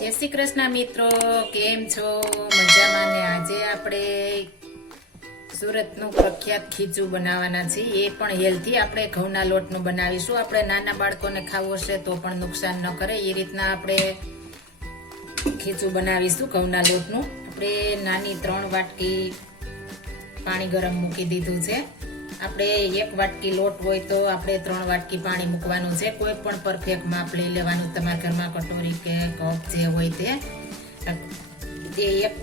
जय श्री कृष्ण मित्रों, केम छो? मजामां ने आज आपणे सूरतનું પ્રખ્યાત ખીચું બનાવવાના છે। એ પણ હેલ્ધી આપણે ઘઉંના લોટનું બનાવીશું। આપણે નાના બાળકોને ખાવું હશે તો પણ નુકસાન ન કરે એ રીતના આપણે ખીચું બનાવીશું ઘઉંના લોટનું। આપણે નાની 3 વાટકી પાણી ગરમ મૂકી દીધું છે। આપણે 1 વાટકી લોટ હોય તો આપણે 3 વાટકી પાણી મૂકવાનું છે। કોઈ પણ પરફેક્ટ માપ લઈ લેવાનું, તમારા ઘરમાં કટોરી કે કપ જે હોય તે એક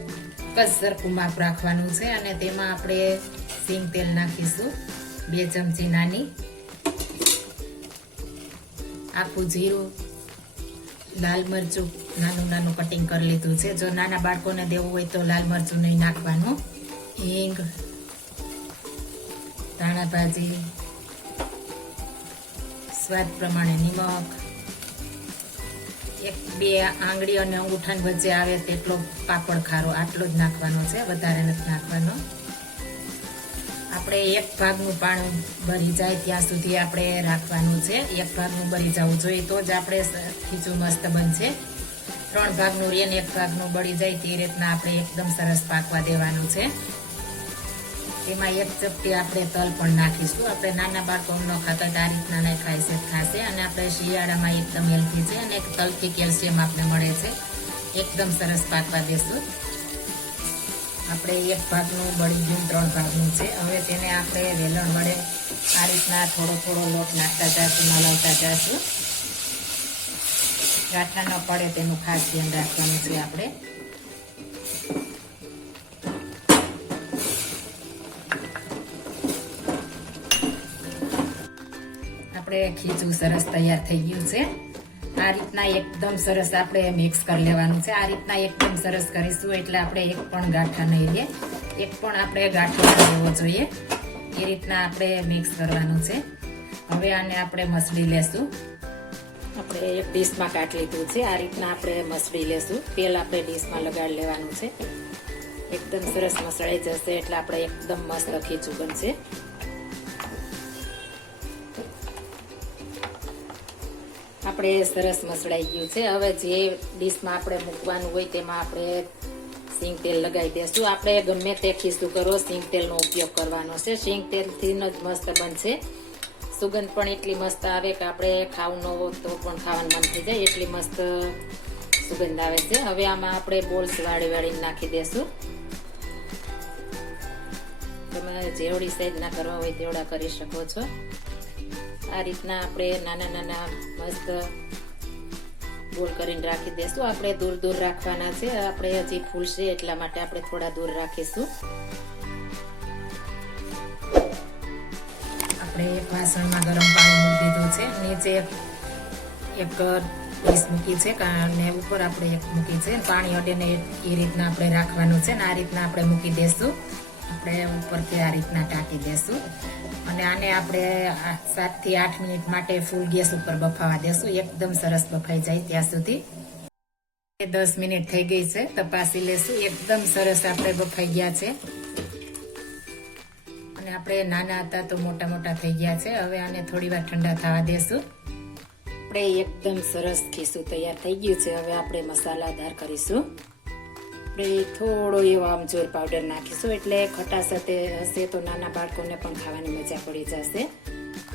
જ સરખું માપ રાખવાનું છે। અને તેમાં આપણે સિંગ તેલ નાખીશું 2 ચમચી નાની, આખું જીરું, લાલ મરચું નાનું નાનું કટિંગ કરી લીધું છે। જો નાના બાળકોને દેવું હોય તો લાલ મરચું નહીં નાખવાનું, હિંગ, ધાણા ભાજી, સ્વાદ પ્રમાણે નિમક, 1-2 આંગળી અને અંગૂઠાની વચ્ચે આવે તેટલો પાપડ ખારો આટલો જ નાખવાનો છે, વધારે નથી નાખવાનો। આપણે 1 ભાગનું પાણી ભરી જાય ત્યાં સુધી આપણે રાખવાનું છે। 1 ભાગનું ભરી જવું જોઈએ તો જ આપણે ખીચું મસ્ત બનશે। 3 ભાગનું રેન 1 ભાગનું બળી જાય તે રીતના આપણે એકદમ સરસ પાકવા દેવાનું છે। તેમાં 1 ચપટી આપણે તલ પણ નાખીશું। આપણે નાના બાળકો ન ખાતા આ રીતના નહીં ખાશે અને આપણે શિયાળામાં એકદમ હેલ્ધી છે અને તલથી કેલ્શિયમ આપણે મળે છે। એકદમ સરસ પાકવા દેશું। આપણે 1 ભાગનું બળી ગયું, 3 ભાગનું છે। હવે તેને આપણે વેલણ વડે આ રીતના થોડો થોડો લોટ નાખતા જઈશું, હલાવતા જઈશું। ગાંઠા ન પડે તેનું ખાસ ધ્યાન રાખવાનું છે। આપણે ખીચું સરસ તૈયાર થઈ ગયું છે। આ રીતના એકદમ સરસ આપણે મિક્સ કરી લેવાનું છે। આ રીતના એકદમ સરસ કરીશું એટલે આપણે એક પણ ગાંઠા નહીં રહે, એક પણ આપણે ગાંઠો ન લેવો જોઈએ, એ રીતના આપણે મિક્સ કરવાનું છે। હવે આને આપણે મસળી લેશું। આપણે એક ડીશમાં કાઢી લીધું છે। આ રીતના આપણે મસળી લેશું। તેલ આપણે ડીશમાં લગાડી લેવાનું છે। એકદમ સરસ મસળાઈ જશે એટલે આપણે એકદમ મસ્ત ખીચું બનશે। આપણે સરસ મસળાઈ ગયું છે। હવે જે ડીશમાં આપણે મૂકવાનું હોય તેમાં આપણે સિંગ તેલ લગાવી દેશું। આપણે ગમે તે ખીચું કરો સિંગ તેલનો ઉપયોગ કરવાનો છે। સિંગ તેલથી જ મસ્ત બનશે। સુગંધ પણ એટલી મસ્ત આવે કે આપણે ખાવું ન હોય તો પણ ખાવાનું મન થઈ જાય, એટલી મસ્ત સુગંધ આવે છે। હવે આમાં આપણે બોલ્સ વાળીને નાખી દેશું। તમે જેવડી સાઈઝના કરવા હોય તેવડા કરી શકો છો। આ રીતના આપણે નાના નાના મસ્ત બોલ કરીને રાખી દેશું। આપણે દૂર દૂર રાખવાના છે। આપણે હજી ફૂલશે એટલા માટે આપણે થોડા દૂર રાખીશું। આપણે એક વાસણમાં ગરમ પાણી મૂકી દીધું છે। નીચે એક ડીશ મૂકી છે અને ઉપર આપણે એક મૂકી છે। પાણી અડે ને એ રીતના આપણે રાખવાનું છે ને આ રીતના આપણે મૂકી દેશું। આપણે ઉપરથી આ રીતના ટાંકી દેશું અને આને આપણે 7 થી 8 મિનિટ માટે ફૂલ ગેસ ઉપર બફાવા દેશું। એકદમ સરસ બફાઈ જાય ત્યાં સુધી। 10 મિનિટ થઈ ગઈ છે, તપાસી લેશું। એકદમ સરસ આપણે બફાઈ ગયા છે અને આપણે નાના હતા તો મોટા મોટા થઈ ગયા છે। હવે આને થોડી વાર ઠંડા થવા દેશું। આપણે એકદમ સરસ ખીચું તૈયાર થઈ ગયું છે। હવે આપણે મસાલાદાર કરીશું। આપણે થોડો એવો આમચૂર પાવડર નાખીશું એટલે ખટાશ હશે તો નાના બાળકોને પણ ખાવાની મજા પડી જશે।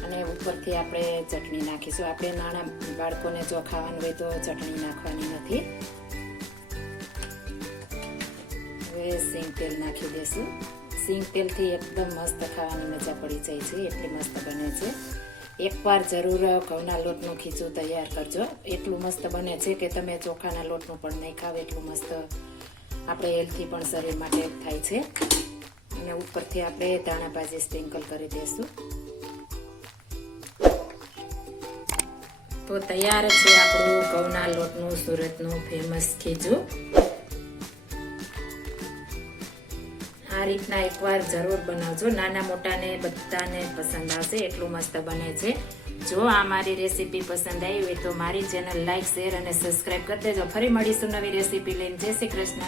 અને ઉપરથી આપણે ચટણી નાખીશું। આપણે નાના બાળકોને જો ખાવાનું હોય તો ચટણી નાખવાની નથી। હવે સિંગ તેલ નાખી દેશું। સિંગ તેલથી એકદમ મસ્ત ખાવાની મજા પડી જાય છે, એટલી મસ્ત બને છે। એકવાર જરૂર ઘઉંના લોટનું ખીચું તૈયાર કરજો, એટલું મસ્ત બને છે કે તમે ચોખાના લોટનું પણ નહીં ખાવ એટલું મસ્ત આપણે હેલ્થી પણ શરીર માટે થાય છે। અને ઉપરથી આપણે ધાણા ભાજી સ્પ્રિંકલ કરી દઈશું। તો તૈયાર છે આપણું ઘઉંના લોટનું સુરતનું ફેમસ ખીચું। આ રીતના એકવાર જરૂર બનાવજો, નાના મોટાને બધાને પસંદ આવશે, એટલું મસ્ત બને છે। જો આ મારી રેસીપી પસંદ આવી હોય તો મારી ચેનલ લાઈક, શેર અને સબસ્ક્રાઈબ કરી દેજો। ફરી મળીશું નવી રેસીપી લઈને। જય શ્રી કૃષ્ણ।